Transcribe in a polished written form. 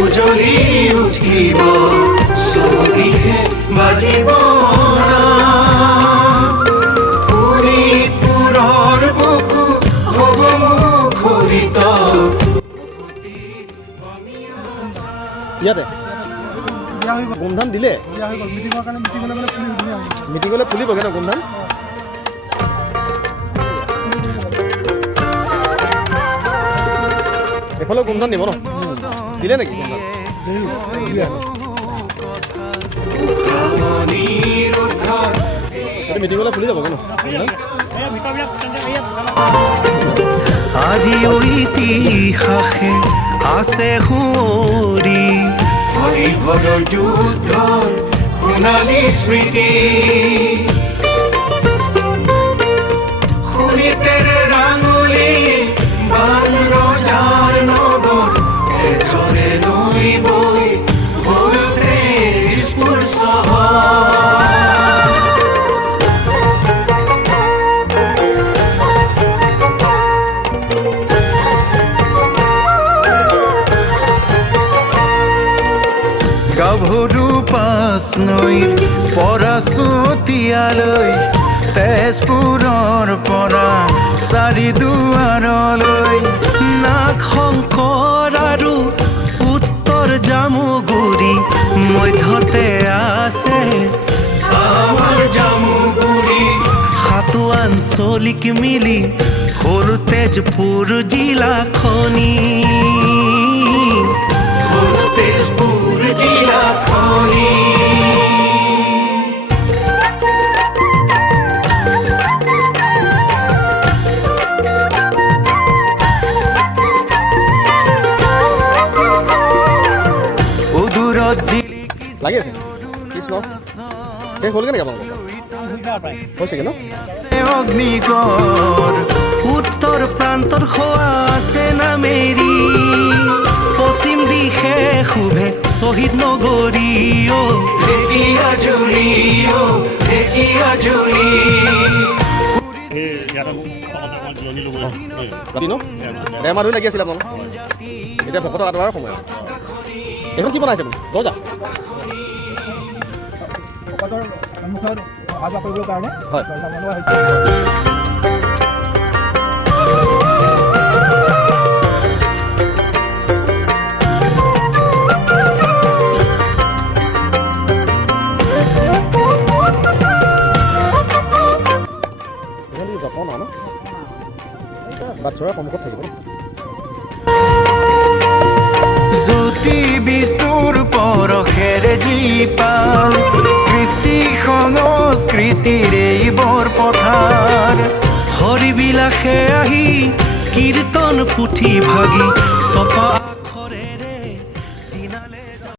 উজলি উঠিব চৌদিশে বাজিব শোণিতপুৰৰ বুকু হ'ব মুখৰিত ইয়াতে গোমধান দিলে মিটিঙলৈ ফুলিবগৈ ন গোমধান এফালেও গোমধান দিব ন দিলে নেকি মিটিঙলৈ ফুলি যাবগৈ ন আজি ইতিহাসে আছে সুঁৱৰি হৰিহৰৰ যুদ্ধৰ সোণালী স্মৃতি শোণিতেৰে ৰাঙলী বান ৰজাৰ নগৰ এজৰে নৈ বৈ হ'ল তেজপুৰ চহৰ গাভৰু পাঁচ নৈৰ পৰা চতিয়ালৈ তেজপুৰৰ পৰা চাৰিদুৱাৰলৈ নাগ শংকৰ আৰু উত্তৰ জামুগুৰি মধ্যতে আছে আমাৰ জামুগুৰি সাতো আঞ্চলিক মিলি সৰু তেজপুৰ জিলাখনি সৰু তেজপুৰ জিলাখনি লাগি আছে কৃষ্ণ শেষ হ'লগৈ নেকি আপোনালোকৰ হৈছেগৈ ন অগ্নিগড় উত্তৰ প্ৰান্তৰ খোৱা আছে নামেৰি পশ্চিম দিশে শুভে শ্বহীদ নগৰী ৰাতি ন ডেৰমাহ ধৰি লাগি আছিলে আপোনালোক এতিয়া ভকতক আঁতৰাৰ সময় এইখন কি বনাইছে আপুনি দৰ্জা অহা যোৱা কৰিবৰ কাৰণে হয় যত্ন ন বাচ্চাৰ সন্মুখত থাকিব জ্যোতি বিষ্ণুৰ পৰশেৰে জীপাল কৃষ্টি সংস্কৃতিৰে বৰ পথাৰ হৰিবিলাসে আহি কীৰ্তন পুথি ভাগি চপা